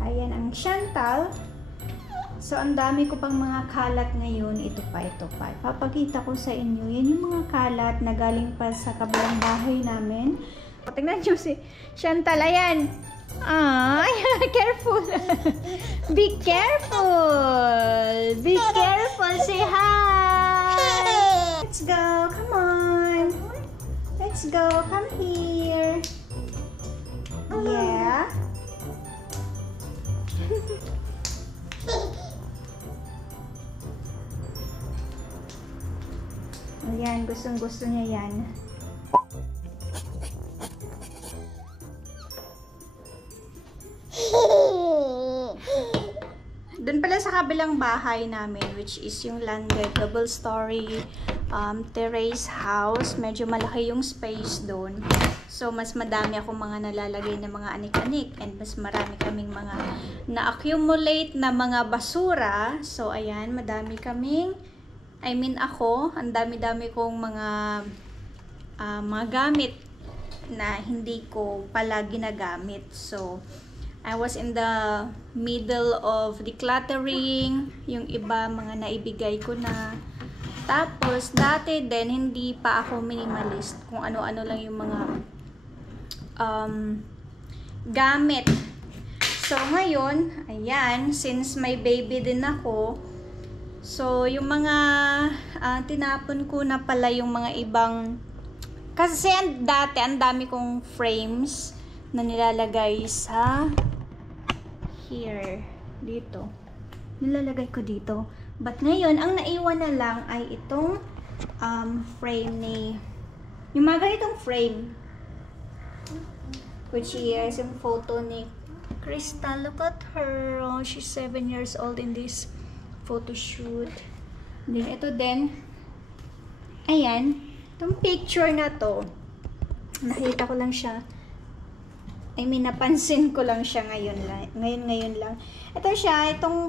Ayan ang Chantal. So, ang dami ko pang mga kalat ngayon. Ito pa, ito pa. Papakita ko sa inyo. Yan yung mga kalat na galing pa sa kabilang bahay namin. Tingnan nyo si Chantal. Ayan. Ay, careful. Be careful. Be careful. Say hi. Let's go. Come on. Let's go. Come here. Yeah. Ayan, gustong-gusto niya yan. Doon pala sa kabilang bahay namin, which is yung landed, double story, terrace house. Medyo malaki yung space doon. So, mas madami akong mga nalalagay na mga anik-anik. And mas marami kaming mga na-accumulate na mga basura. So, ayan, madami kaming, ako, ang dami-dami kong mga gamit na hindi ko pala ginagamit. So, I was in the middle of decluttering. Yung iba, mga naibigay ko na. Tapos, dati din, hindi pa ako minimalist. Kung ano-ano lang yung mga gamit. So, ngayon, ayan, since may baby din ako, so, yung mga tinapon ko na pala yung mga ibang, kasi dati, ang dami kong frames na nilalagay sa here, dito. Nilalagay ko dito. But ngayon, ang naiwan na lang ay itong frame ni, yung mga ganitong frame, which is yung photo ni Crystal. Look at her. Oh, she's 7 years old in this photo shoot. Then, ito din. Ayan. Itong picture na to, nakita ko lang siya. Napansin ko lang siya ngayon lang. Ito siya, itong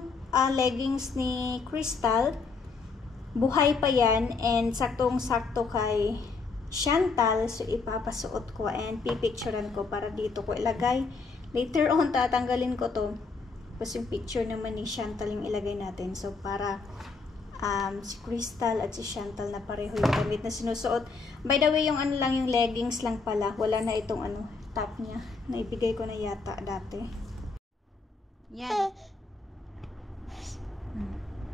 leggings ni Crystal. Buhay pa yan, and saktong-sakto kay Chantal. So, ipapasuot ko and pipicturean ko para dito ko ilagay. Later on, tatanggalin ko to. Tapos yung picture naman ni Chantal yung ilagay natin. So, para si Crystal at si Chantal na pareho yung damit na sinusuot. By the way, yung yung leggings lang pala. Wala na itong top niya. Naibigay ko na yata dati. Yan.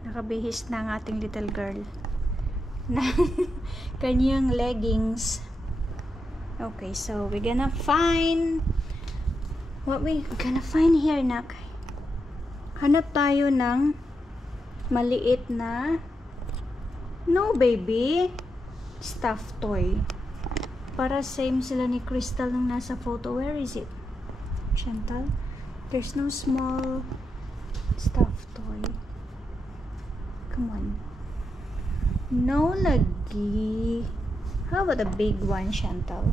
Nakabihis na ang ating little girl na kanyang leggings. Okay, so we're gonna find what we gonna find here, nak. Hanap tayo ng maliit na baby stuffed toy. Para same sila ni Crystal nung nasa photo. Where is it? Chantal? There's no small stuffed toy. Come on. No lagi. How about the big one, Chantal?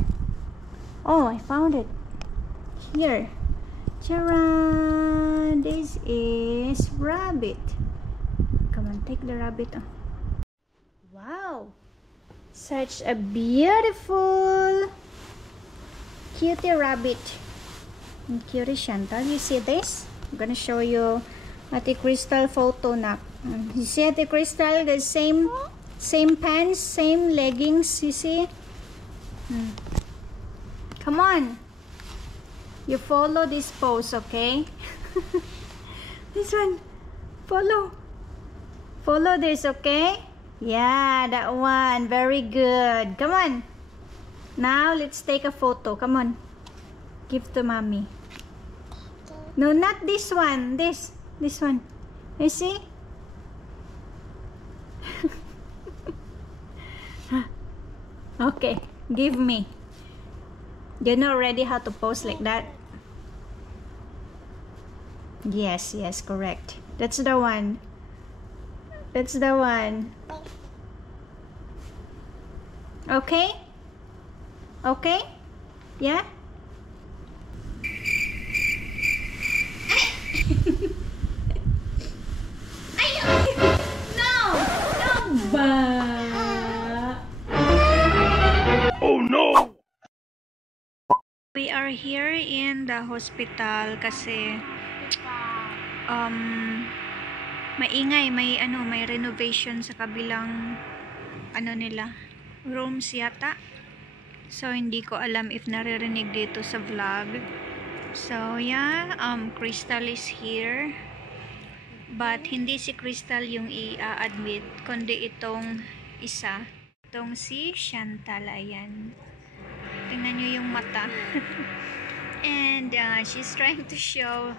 Oh, I found it. Here. Charan! This is rabbit. Come on, take the rabbit. Oh. Wow! Such a beautiful cutie rabbit. And cutie Chantal. You see this? I'm gonna show you Ate Crystal photo na. You see Ate Crystal? The same pants, same leggings. You see? Come on. You follow this pose, okay? This one. Follow. Follow this, okay? Yeah, that one. Very good. Come on. Now, let's take a photo. Come on. Give to mommy. No, not this one. This one. You see? Okay. Give me. You know already how to pose like that? Yes, yes, correct. That's the one. That's the one. Okay? Okay? Yeah? No! No! Oh no! We are here in the hospital kasi maingay, may renovation sa kabilang nila rooms yata. So hindi ko alam if naririnig dito sa vlog. So yeah, Crystal is here. But hindi si Crystal yung i-admit, kundi itong isa. Itong si Chantal, ayan. Tingnan nyo yung mata. And she's trying to show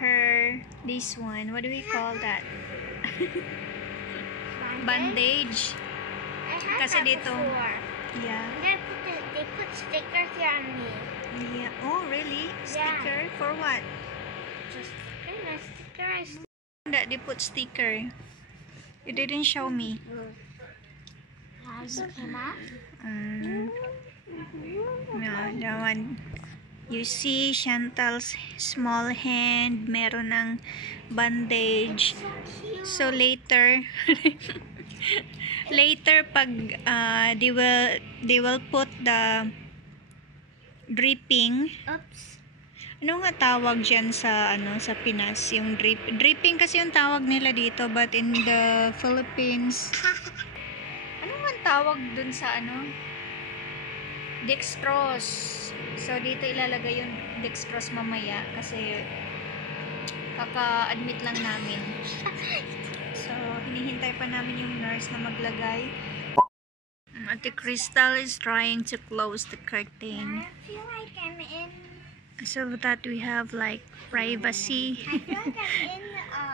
her this one. What do we call that? Bandage. Kasi dito, yeah. They put stickers here on me. Yeah. Oh, really? Sticker? For what? Just stickers. That they put sticker. You didn't show me. No, that one. You see Chantal's small hand, meron ng bandage. So later, pag they will put the dripping. Oops. Ano nga tawag dyan sa sa Pinas? Yung dripping kasi yung tawag nila dito, but in the Philippines, ano nga tawag dun sa dextrose. So dito ilalagay yung dextrose mamaya kasi kaka-admit lang namin. So hinihintay pa namin yung nurse na maglagay. Ate Crystal is trying to close the curtain. I feel like I'm in. So that we have like privacy. I feel like I'm in a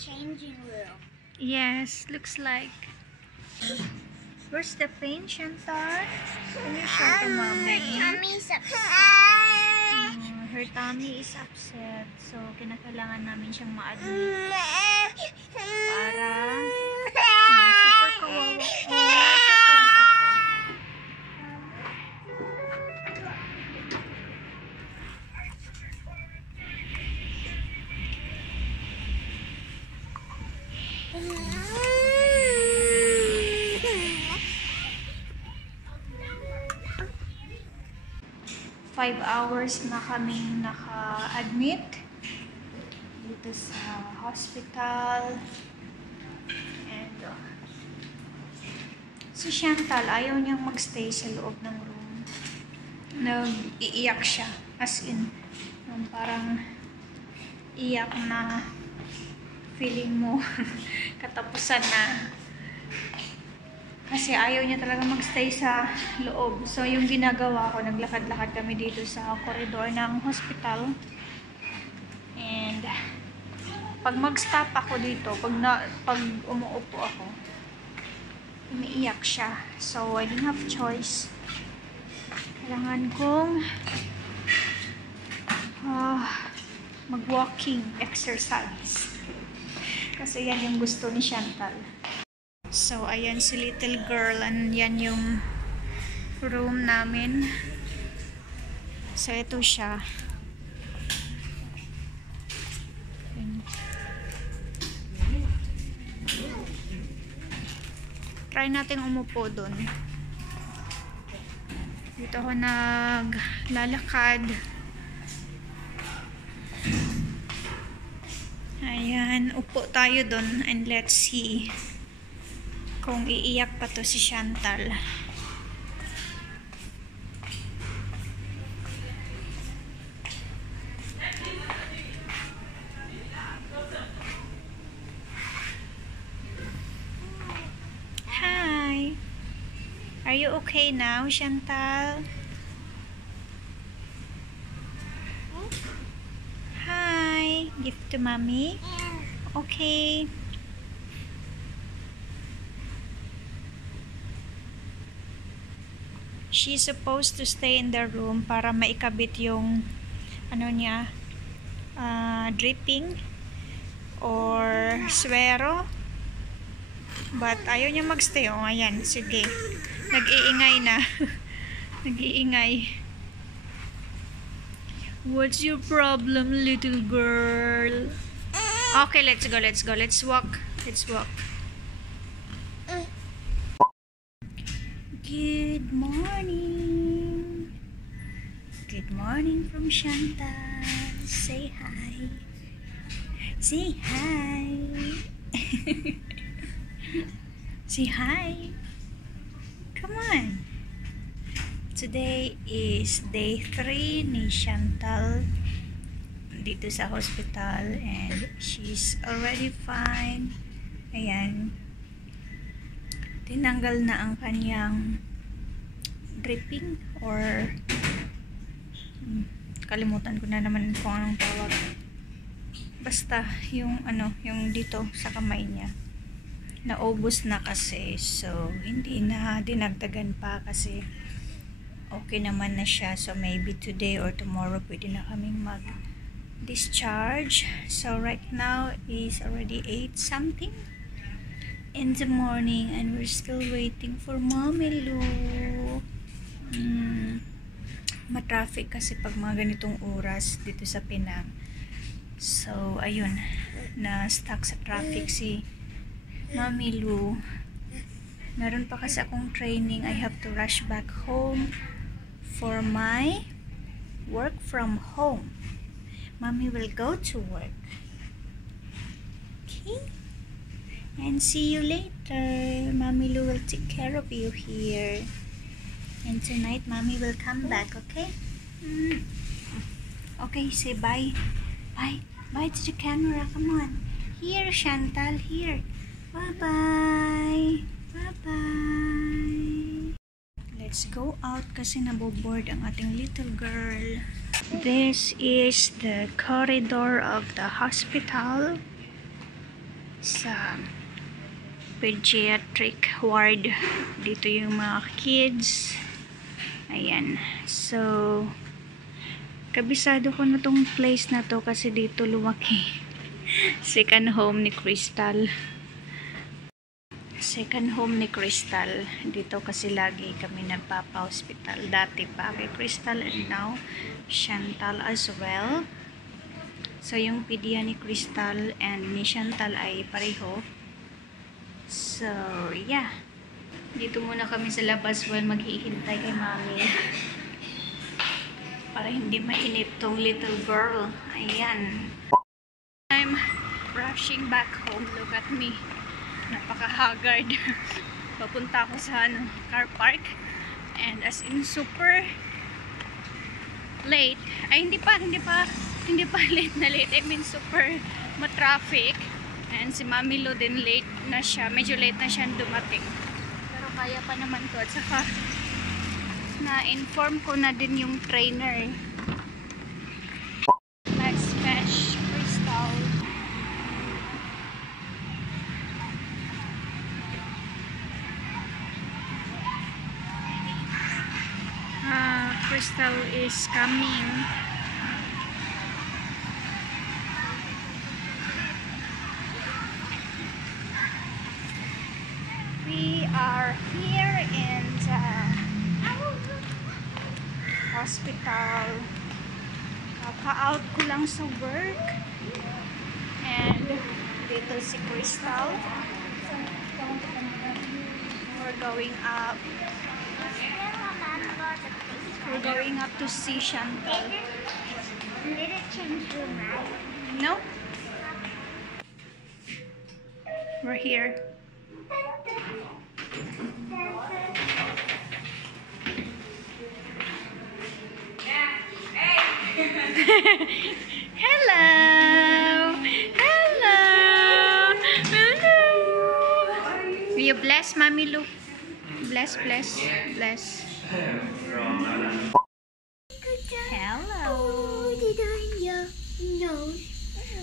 changing room. Yes, looks like. Where's the pain, Chantal? Can you show to mommy? Tummy's upset. Her tummy is upset. So, kinakailangan namin siyang ma-admit. Para super kawawa. Five hours na kaming naka-admit dito sa hospital. And si Chantal, ayaw niyang magstay sa loob ng room. Nag-iiyak siya. As in, parang iyak na feeling mo katapusan na. Kasi ayaw niya talaga magstay sa loob. So, yung ginagawa ko, naglakad-lakad kami dito sa koridor ng hospital. And, pag mag-stop ako dito, pag umuupo ako, umiiyak siya. So, I didn't have choice. Kailangan kong mag-walking exercise. Kasi yan yung gusto ni Chantal. So, ayan si little girl. And yan yung room namin. So, ito siya. Try natin umupo dun. Dito ako naglalakad. Ayan. Upo tayo dun. And let's see kung iiyak pa to si Chantal. Hi! Are you okay now, Chantal? Hi! Give to mommy? Okay. She's supposed to stay in the room para maikabit yung niya, dripping or swero. But ayaw niya magstay. O, ayan, sige. Nag-iingay na. Nag-iingay. What's your problem, little girl? Okay, let's go. Let's walk. Good morning. morning from Chantal. Say hi. Say hi. Say hi. Come on. Today is day 3 ni Chantal dito sa hospital and she's already fine. Ayan. Tinanggal na ang kanyang dripping or kalimutan ko na naman kung anong tawag. Basta yung yung dito sa kamay niya naubos na kasi, so hindi na dinagdagan pa kasi okay naman na siya. So maybe today or tomorrow pwede na kaming mag discharge. So right now is already 8 something in the morning and we're still waiting for Mommy Lou. Matraffic kasi pag mga ganitong oras dito sa Penang. So ayun, na stuck sa traffic si Mommy Lou. Meron pa kasi akong training. I have to rush back home for my work from home. Mommy will go to work. Okay? And see you later. Mommy Lou will take care of you here. And tonight, Mommy will come back, okay? Okay, say bye. Bye. Bye to the camera. Come on. Here, Chantal. Here. Bye-bye. Bye-bye. Let's go out kasi naboboard ang ating little girl. This is the corridor of the hospital. Sa pediatric ward. Dito yung mga kids. Ayan. So, kabisado ko na tong place na to kasi dito lumaki. Second home ni Crystal. Second home ni Crystal. Dito kasi lagi kami nagpapa-hospital. Dati pa kay Crystal and now Chantal as well. So, yung pedia ni Crystal and ni Chantal ay pareho. So, yeah. Dito muna kami sa labas while maghihintay kay Mommy. Para hindi mainip tong little girl. Ayan. I'm rushing back home. Look at me. Napaka-haggard. Papunta ako sa car park. And as in super late. Ay, hindi pa late na late. I mean super matraffic. And si Mommy Lou din late na siya. Medyo late na siya dumating. Pero kaya pa naman to. At saka na-inform ko na din yung trainer. Let's smash Crystal. Crystal is coming. We are here in the hospital. Kaka-out ko lang sa work. And dito si Crystal. We're going up. We're going up to see Chantal. Did it change room, right? No? We're here. Hello! Hello! Hello! Will you bless Mommy Lou? Bless, bless, bless. Hello!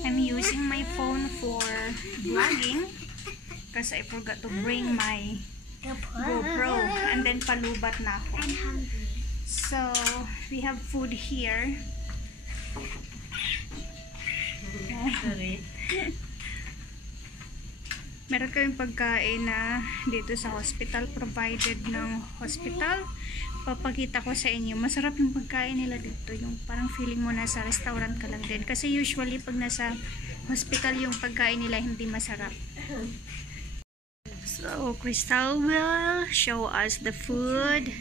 I'm using my phone for vlogging because I forgot to bring my GoPro and then palubat na ako. I'm hungry. So, we have food here. Meron kaming pagkain na dito sa hospital, provided ng hospital. Papakita ko sa inyo. Masarap yung pagkain nila dito. Yung parang feeling mo nasa restaurant ka lang din. Kasi usually pag nasa hospital yung pagkain nila hindi masarap. So, Crystal will show us the food.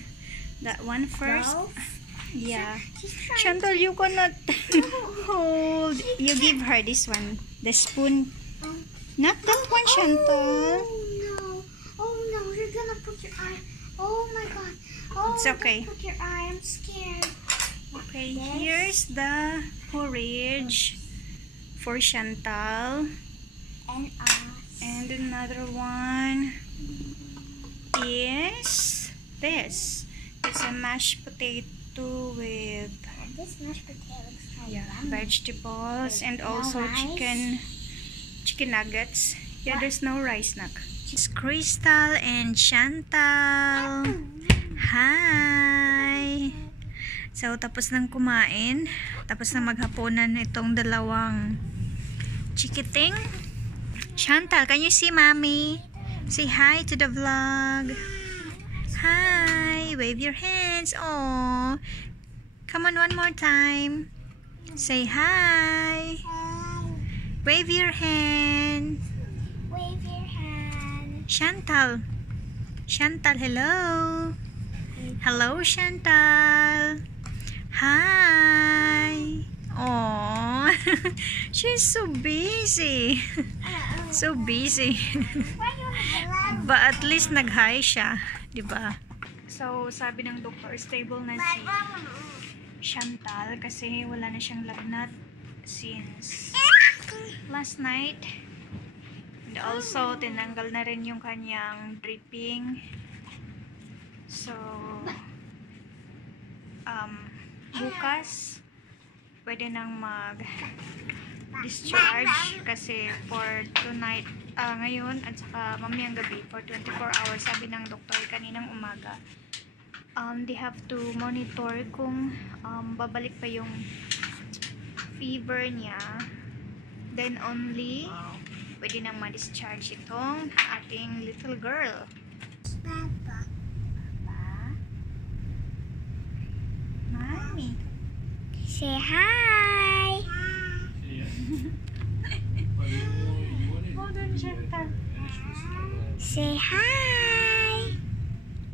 That one first. Yeah. She's trying Chantal, you cannot hold. You give her this one. The spoon. Not that one, Chantal. Oh no, you're gonna put your eye. Oh my god. Oh, It's okay. Don't put your eye. I'm scared. Okay, here's the porridge for Chantal. And us. And another one is this. It's a mashed potato with This mashed potato looks kind of yummy. vegetables and No also rice? chicken nuggets. Yeah, there's no rice, nak. It's Crystal and Chantal. Hi! So, tapos nang kumain. Tapos na maghapunan itong dalawang chikiting. Chantal, can you see mommy? Say hi to the vlog. Hi! Wave your hands. Oh, come on, one more time. Say hi. Wave your hand. Wave your hand. Chantal. Chantal, hello. Hello, Chantal. Hi. Oh, she's so busy. So busy. Why you have But at least nag-hi siya, 'di ba? So, sabi ng doktor, stable na si Chantal kasi wala na siyang lagnat since last night. And also, tinanggal na rin yung kanyang dripping. So, bukas, pwede nang mag-discharge kasi for tonight, ngayon at saka mamayang gabi for 24 hours, sabi ng doktor kaninang umaga. They have to monitor kung babalik pa yung fever niya. Then only pwede nang ma-discharge itong ating little girl. Papa. Mommy. Say hi. Hold on, Chantal. Say hi.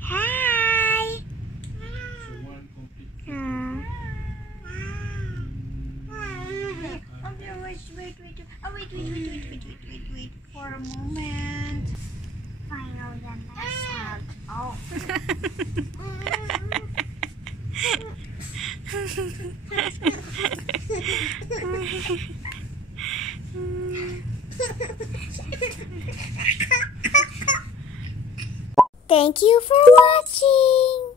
Hi. Okay, wait. Oh, wait. For a moment. Finally, the next hug. Oh. Thank you for watching.